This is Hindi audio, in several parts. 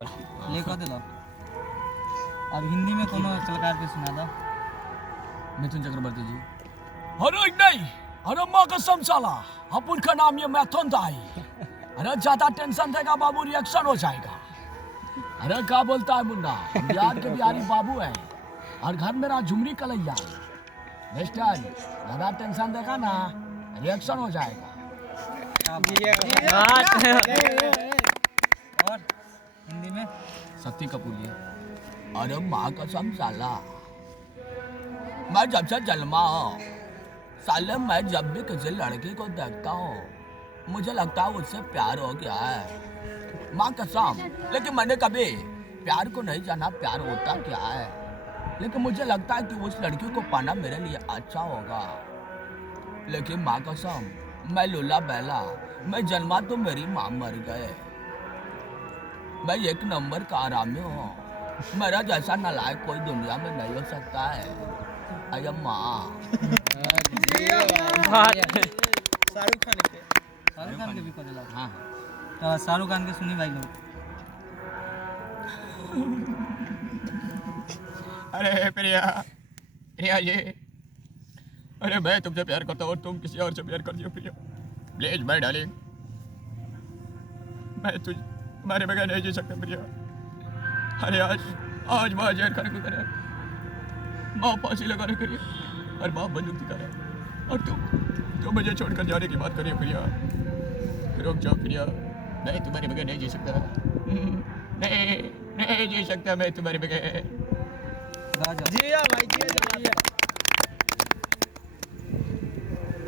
ये कह दिलो। अब हिंदी में कोनो कलाकार के सुना दो। मिथुन चक्रवर्ती जी। अरे नहीं, अरे माँ कसम साला, अब उनका नाम ये मैथुन था ही। अरे ज्यादा टेंशन देगा बाबू, रिएक्शन हो जाएगा। अरे क्या बोलता है मुन्ना, बिहार के बिहारी बाबू है और घर मेरा झुमरी कलैया। मिस्टर, ज्यादा टेंशन देगा ना, रिएक्शन हो जाएगा। और हिंदी में सत्ती कपूर जी। अरे माँ कसम साला, मैं जब से जन्मा हूँ साले, मैं जब भी किसी लड़की को देखता हूँ मुझे लगता है उससे प्यार हो गया है। माँ कसम, लेकिन मैंने कभी प्यार को नहीं जाना प्यार होता क्या है। लेकिन मुझे लगता है कि उस लड़की को पाना मेरे लिए अच्छा होगा। लेकिन माँ कसम, मैं लूला बैला, मैं जन्मा तो मेरी माँ मर गए। मैं एक नंबर का आरामी हूँ, मेरा जैसा नालायक कोई दुनिया में नहीं हो सकता है। अरे माँ। शाहरुख खान के भी कह दिलो। हाँ तो शाहरुख खान के सुनी भाई लोग। अरे प्रिया, प्रिया जी, अरे मैं तुमसे प्यार करता हूँ और तुम किसी और से प्यार करती हो प्रिया। प्लीज माय डार्लिंग, मैं तुम्हारे बगैर नहीं जी सकता प्रिया। अरे आज माँ जहर खाने को करे, माँ फांसी लगाने करिए और बाप बंदूक दिखा रहा है, और तुम मुझे छोड़कर जाने की बात करिए प्रिया। रुक जाओ प्रिया, मैं तुम्हारे बगैर नहीं जी सकता। नहीं जी सकता मैं तुम्हारे बगैर।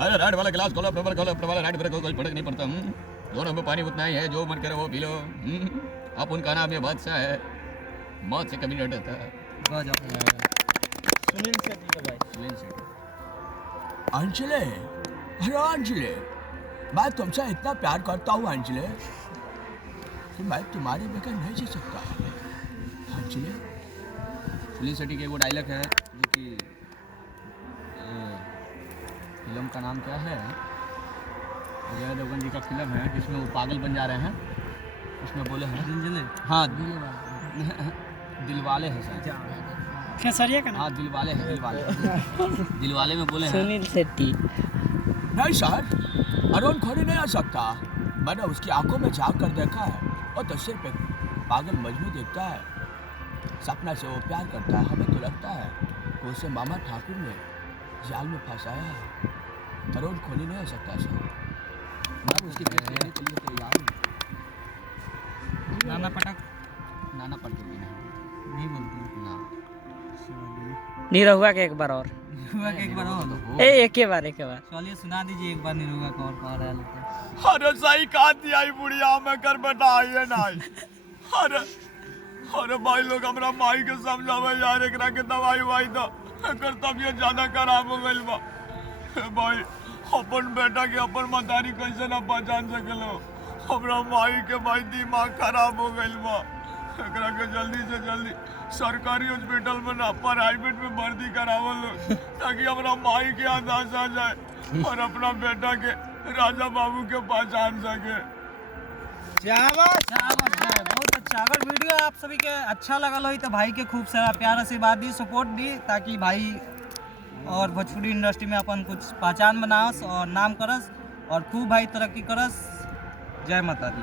अरे राइट वाला गिलास खोलो, अपने खोलो, अपने वाला राइट पर कोई फर्क नहीं पड़ता। दोनों में पानी उतना ही है, जो मन करे वो पी लो। अब उनका नाम ये बादशाह है, मौत से कभी नहीं डरता। सुनील शेट्टी का भाई। अंजलि, अरे अंजलि, मैं तुमसे इतना प्यार करता हूँ अंजलि कि मैं तुम्हारे बगैर नहीं जी सकता। अंजलि, सुनील शेट्टी के वो डायलॉग है जो कि फिल्म का नाम क्या है, अजय देवगन जी का फिल्म है जिसमें वो पागल बन जा रहे हैं, उसमें बोले हैं हाँ दिलवाले हैं सर, खेसरिया का हाँ दिलवाले हैं, दिलवाले में बोले हैं सुनील शेट्टी। नहीं सर, अरुण खोरी नहीं आ सकता। मैंने उसकी आंखों में झांक कर देखा है और तस्वीर पे पागल मजनू देखता है, सपना से वो प्यार करता है। हमें तो लगता है कि उसे मामा ठाकुर ने जाल में फंसाया है। अरुण खोरी नहीं आ सकता सर, मैं उसकी भेंट लेने के लिए तैयार हूँ। नाना पटक नाना पड़ के भी नहीं बोलते ना। निरहुआ के एक बार और निरुआ के एक बार और एक के बार चलिए सुना दीजिए एक बार निरुआ का और कह रहा है लेकिन। अरे सही कहा दिया ही बुढ़िया में कर बेटा आइए नहीं। अरे भाई लोग हमरा माई के समझावे यार, एकरा के दवाई वाई दो, एकर तबियत ज्यादा खराब हो गइल बा। भाई अपन बेटा के अपन मतारी कैसे ना पहचान सकेलो। हमरा माई के भाई दिमाग खराब हो गइल बा, एकरा के जल्दी से जल्दी सरकारी हॉस्पिटल में ना प्राइवेट में भर्ती करावल ताकि हमरा माई के अंदाज आ जाए और अपना बेटा के राजा बाबू के पहचान सके। बहुत अच्छा। अगर वीडियो आप सभी के अच्छा लगल हो तो भाई के खूब सारा प्यार आशीर्वाद दी, सपोर्ट दी, ताकि भाई और भोजपुरी इंडस्ट्री में अपन कुछ पहचान बनास और नाम करस और खूब भाई तरक्की करस। जय माता दी।